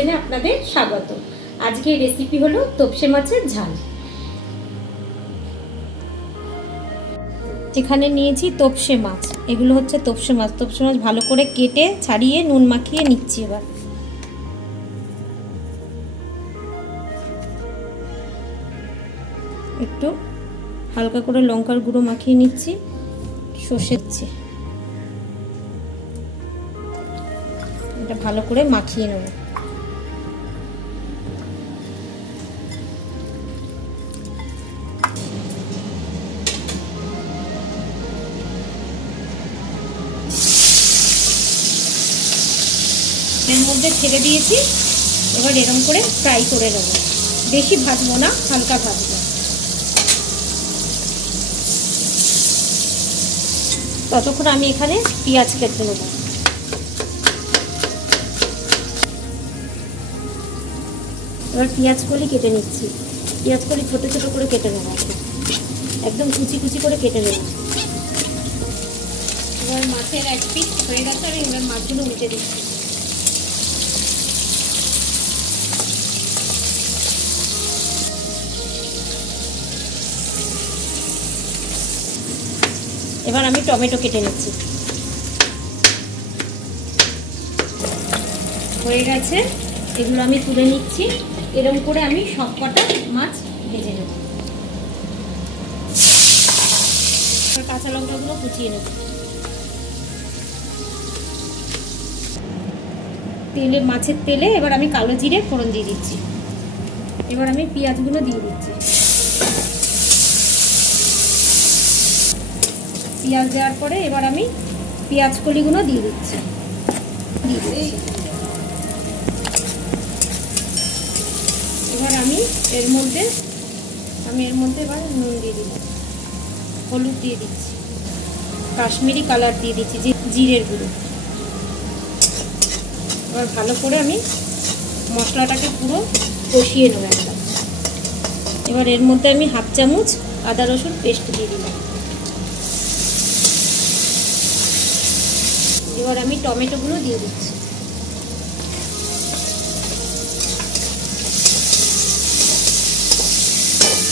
কিচেনে আপনাদের স্বাগত। আজকের রেসিপি হলো তোপসে মাছের ঝাল। এখানে নিয়েছি তোপসে মাছ, এগুলো হচ্ছে তোপসে মাছ। তোপসে মাছ ভালো করে কেটে ছাড়িয়ে নুন মাখিয়ে নিচ্ছি। এবার একটু হালকা করে লঙ্কার গুঁড়ো মাখিয়ে নিচ্ছি, সর্ষে দিচ্ছি, এটা ভালো করে মাখিয়ে নেব। এর মধ্যে ছেড়ে দিয়েছি, এবার এরকম করে ফ্রাই করে নেব। বেশি ভাজবো না, হালকা ভাজবো। ততক্ষণ আমি এখানে পেঁয়াজ কেটে নেব। এবার পেঁয়াজ কলি কেটে নিচ্ছি। পেঁয়াজ কলি ছোটো ছোটো করে কেটে নেব, একদম কুচি কুচি করে কেটে নেব। এবার মাছের এক পিস হয়ে গেছে, আমি এবার মাছগুলো উল্টে দিচ্ছি। এবার আমি টমেটো কেটে নিচ্ছি। হয়ে গেছে, এগুলো আমি তুলে নিচ্ছি। এরকম করে আমি সব কটা মাছ ভেজে নেব। কাঁচা লঙ্কাগুলো কুচিয়ে নেব। মাছের তেলে এবার আমি কালো জিরে ফোড়ন দিয়ে দিচ্ছি। এবার আমি পেঁয়াজগুলো দিয়ে দিচ্ছি। পেঁয়াজ দেওয়ার পরে এবার আমি পেঁয়াজ কলিগুলো দিয়ে দিচ্ছি। এবার আমি এর মধ্যে এবার নুন দিয়ে দিলাম, হলুদ দিয়ে দিচ্ছি, কাশ্মীরি কালার দিয়ে দিচ্ছি, জিরের গুঁড়ো। এবার ভালো করে আমি মশলাটাকে পুরো কষিয়ে নেব একদম। এবার এর মধ্যে আমি হাফ চামচ আদা রসুন পেস্ট দিয়ে দিলাম। এবার আমি টমেটোগুলো দিয়ে দিচ্ছি।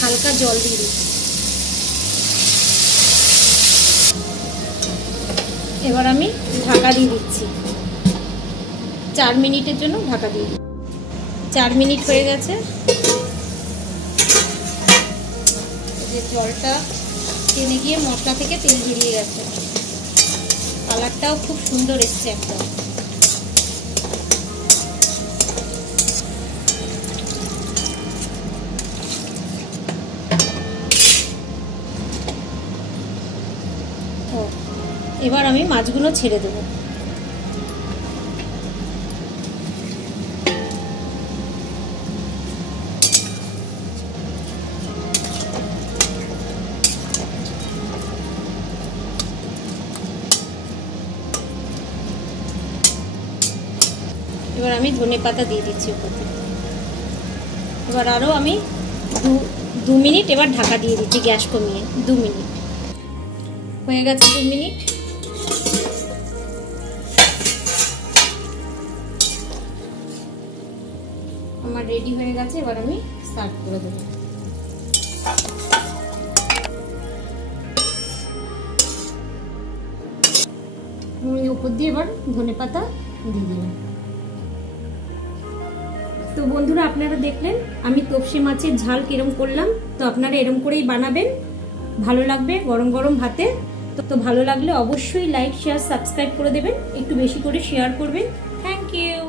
হালকা জল দিয়ে দিচ্ছি। এবার আমি ঢাকা দিয়ে দিচ্ছি, 4 মিনিটের জন্য ঢাকা দিয়ে দিচ্ছি। 4 মিনিট হয়ে গেছে। যে জলটা টেনে গিয়ে মশলা থেকে তেল বেরিয়ে গেছে, কালারটাও খুব সুন্দর এসছে একদম। এবার আমি মাছগুলো ছেড়ে দেব। এবার আমি ধনে পাতা দিয়ে দিচ্ছি উপর থেকে। এবার আরও আমি 2 মিনিট এবার ঢাকা দিয়ে দিচ্ছি, গ্যাস কমিয়ে। 2 মিনিট হয়ে গেছে। 2 মিনিট আমার রেডি হয়ে গেছে। এবার আমি সার্ভ করে দেবো। উপর দিয়ে এবার ধনেপাতা দিয়ে দিলাম। তো বন্ধুরা, আপনারা দেখলেন আমি তোপসে মাছের ঝাল কিরম করলাম। তো আপনারা এরম করেই বানাবেন, ভালো লাগবে গরম গরম ভাতে। তো ভালো লাগলে অবশ্যই লাইক শেয়ার সাবস্ক্রাইব করে দেবেন, একটু বেশি করে শেয়ার করবেন। Thank you.